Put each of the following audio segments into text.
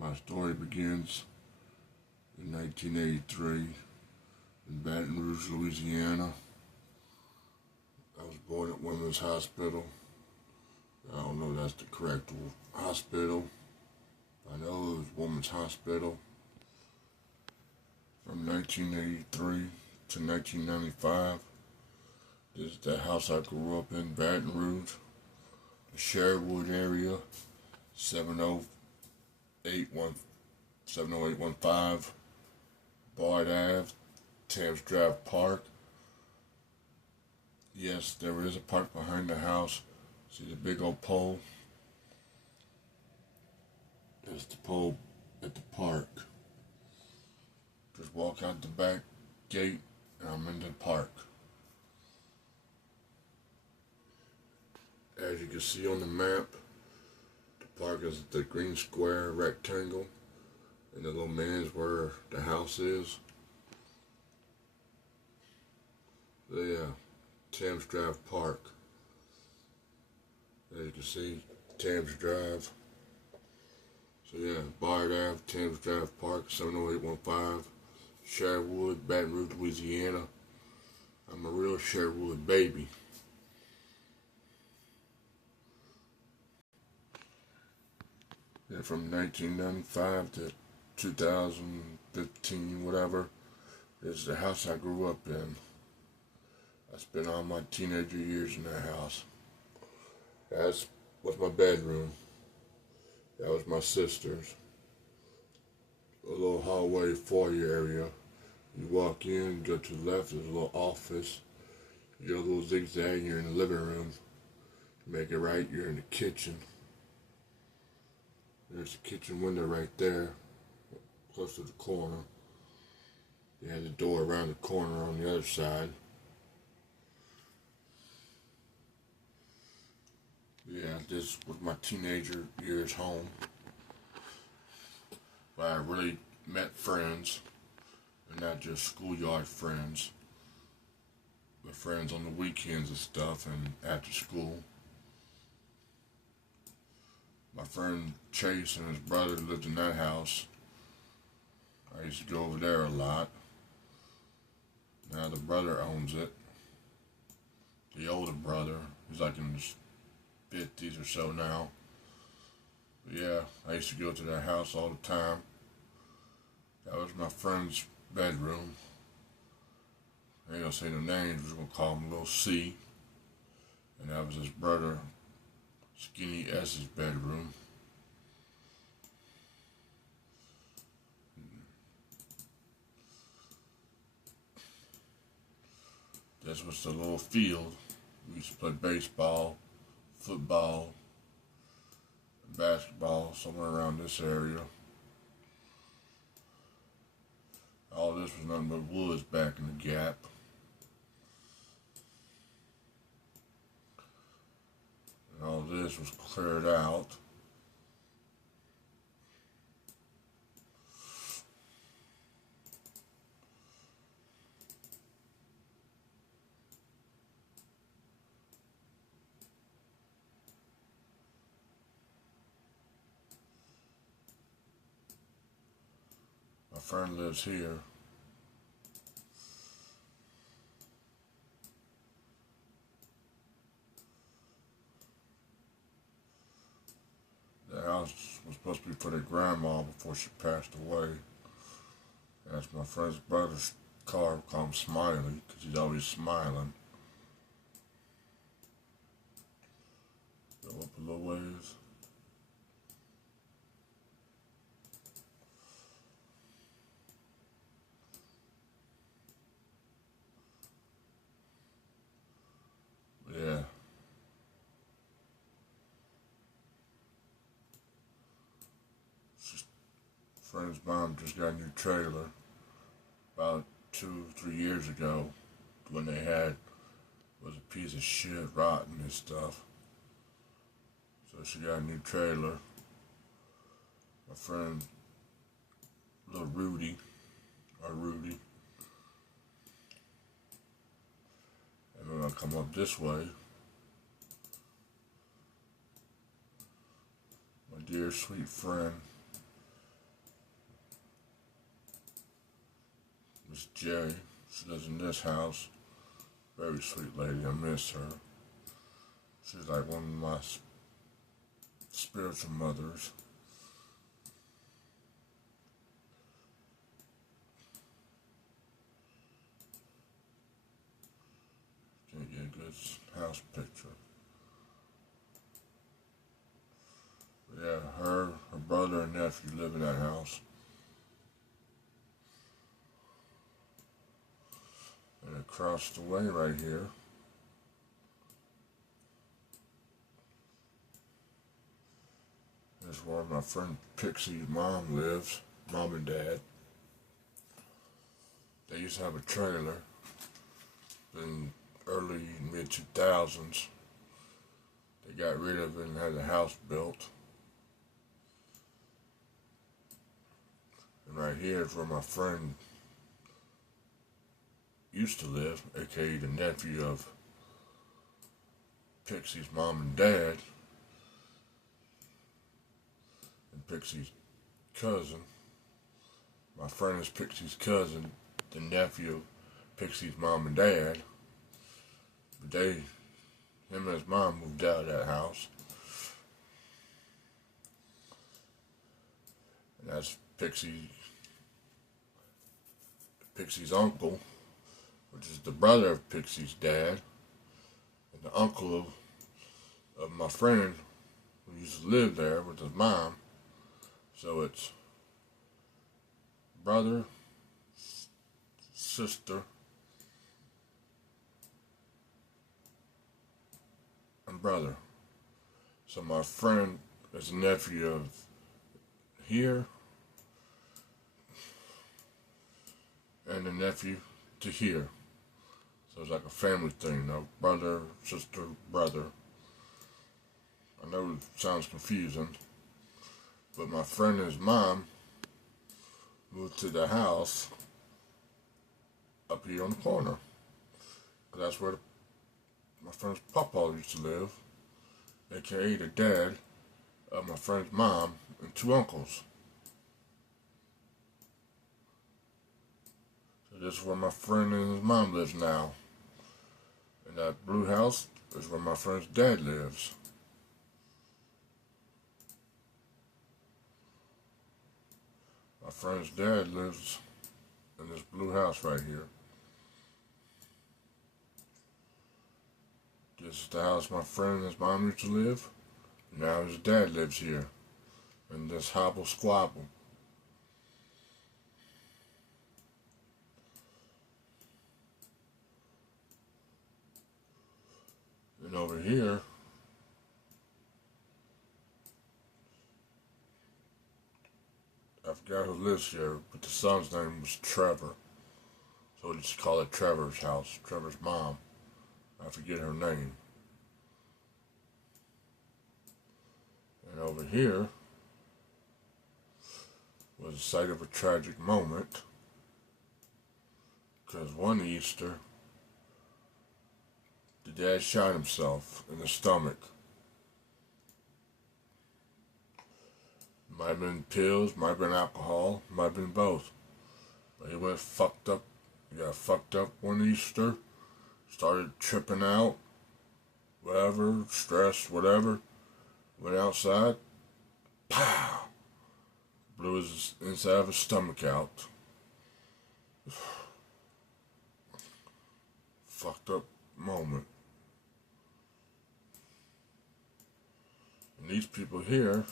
My story begins in 1983 in Baton Rouge, Louisiana. I was born at Women's Hospital. I don't know if that's the correct hospital. I know it was Women's Hospital. From 1983 to 1995. This is the house I grew up in, Baton Rouge, the Sherwood area, 70815, Bard Ave, Thames Drive Park. Yes, there is a park behind the house. See the big old pole? That's the pole at the park. Just walk out the back gate and I'm in the park. As you can see on the map, the park is the green square rectangle, and the little man's where the house is. Yeah, Thames Drive Park. As you can see, Thames Drive. So yeah, Bard Ave, Thames Drive Park, 70815, Sherwood, Baton Rouge, Louisiana. I'm a real Sherwood baby. Yeah, from 1995 to 2015, whatever, this is the house I grew up in. I spent all my teenager years in that house. That was my bedroom. That was my sister's. A little hallway foyer area. You walk in, go to the left, there's a little office. You go a little zigzag, you're in the living room. You make it right, you're in the kitchen. There's a kitchen window right there, close to the corner. You had the door around the corner on the other side. Yeah, this was my teenager years home. Where I really met friends, and not just schoolyard friends, but friends on the weekends and stuff and after school. My friend Chase and his brother lived in that house. I used to go over there a lot. Now the brother owns it. The older brother, he's like in his 50s or so now. But yeah, I used to go to that house all the time. That was my friend's bedroom. I ain't gonna say no names, we're just gonna call him Little C. And that was his brother, Skinny S's bedroom. This was the little field. We used to play baseball, football, basketball, somewhere around this area. All this was nothing but woods back in the gap. And all this was cleared out. My friend lives here. The house was supposed to be for their grandma before she passed away. That's my friend's brother's car. We call him Smiley because he's always smiling. Go up a little ways. Yeah. Friend's mom just got a new trailer about 2-3 years ago when they had was a piece of shit, rotten and stuff. So she got a new trailer. My friend, little Rudy, and then I'll come up this way. My dear sweet friend, Miss J. She lives in this house. Very sweet lady. I miss her. She's like one of my spiritual mothers. Can't get a good house picture. But yeah, her brother and nephew live in that house. And across the way right here is where my friend Pixie's mom lives, mom and dad. They used to have a trailer in early mid 2000s. They got rid of it and had a house built. And right here is where my friend used to live, aka the nephew of Pixie's mom and dad, and Pixie's cousin. My friend is Pixie's cousin, the nephew of Pixie's mom and dad. But him and his mom moved out of that house. And that's Pixie's uncle, which is the brother of Pixie's dad, and the uncle of my friend who used to live there with his mom. So it's brother, sister, and brother. So my friend is a nephew of here, and a nephew to here. So it's like a family thing, brother, sister, brother. I know it sounds confusing, but my friend and his mom moved to the house up here on the corner. That's where my friend's papa used to live, aka the dad of my friend's mom and two uncles. So this is where my friend and his mom lives now. And that blue house is where my friend's dad lives. My friend's dad lives in this blue house right here. This is the house my friend and his mom used to live. Now his dad lives here. In this hobble squabble. And over here, I forgot who lives here, but the son's name was Trevor. So we just call it Trevor's house, Trevor's mom. I forget her name. And over here was the site of a tragic moment. Because one Easter, the dad shot himself in the stomach. Might have been pills, might have been alcohol, might have been both. But he went fucked up. He got fucked up one Easter. Started tripping out. Whatever, stress, whatever. Went outside. Pow! Blew his inside of his stomach out. Fucked up moment. And these people here,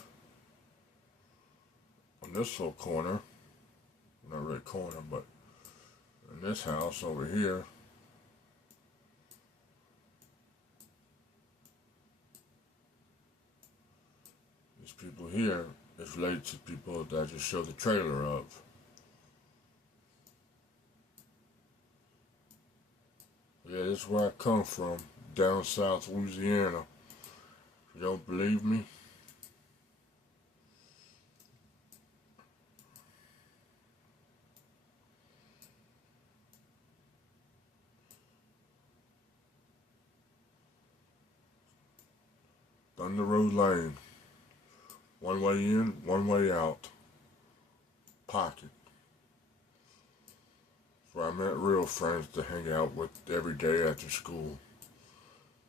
on this little corner, not really corner, but in this house over here, these people here is related to people that I just showed the trailer of. Yeah, this is where I come from, down south Louisiana. If you don't believe me, Thunder Road Lane. One way in, one way out. Pocket. where I met real friends to hang out with every day after school.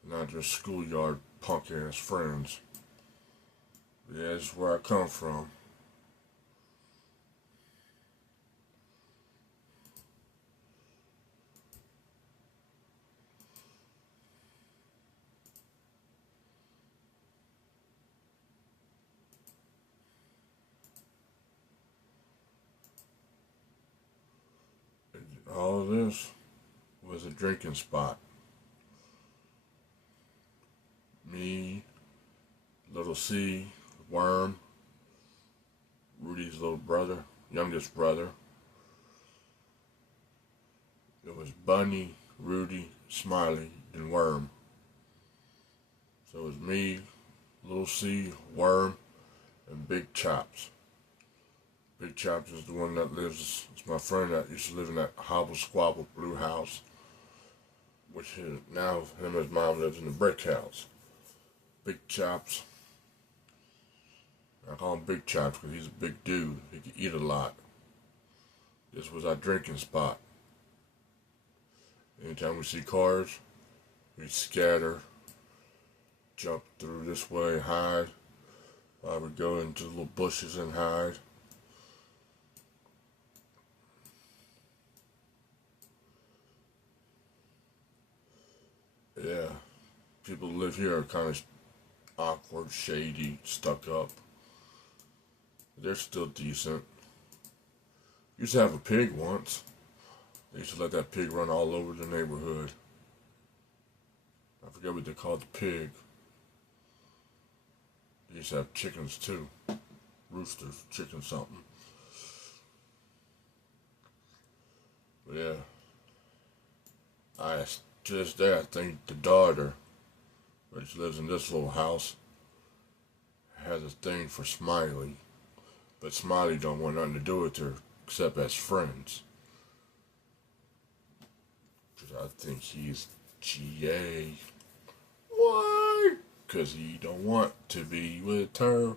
Not just schoolyard punk ass friends. Yeah, that's where I come from. All of this was a drinking spot. Me, Little C, Worm, Rudy's little brother, youngest brother. It was Bunny, Rudy, Smiley, and Worm. So it was me, Little C, Worm, and Big Chops. Big Chops is the one that lives, it's my friend that used to live in that hobble squabble blue house, which is, now him and his mom lives in the brick house. Big Chops, I call him Big Chops because he's a big dude, he can eat a lot. This was our drinking spot. Anytime we see cars, we scatter, jump through this way, hide. I would go into the little bushes and hide. Yeah, people who live here are kind of awkward, shady, stuck up. They're still decent. Used to have a pig once. They used to let that pig run all over the neighborhood. I forget what they called the pig. They used to have chickens too. Roosters, chicken something. But yeah. To this day, I think the daughter, which lives in this little house, has a thing for Smiley. But Smiley don't want nothing to do with her except as friends. Because I think he's GA. Why? Because he don't want to be with her.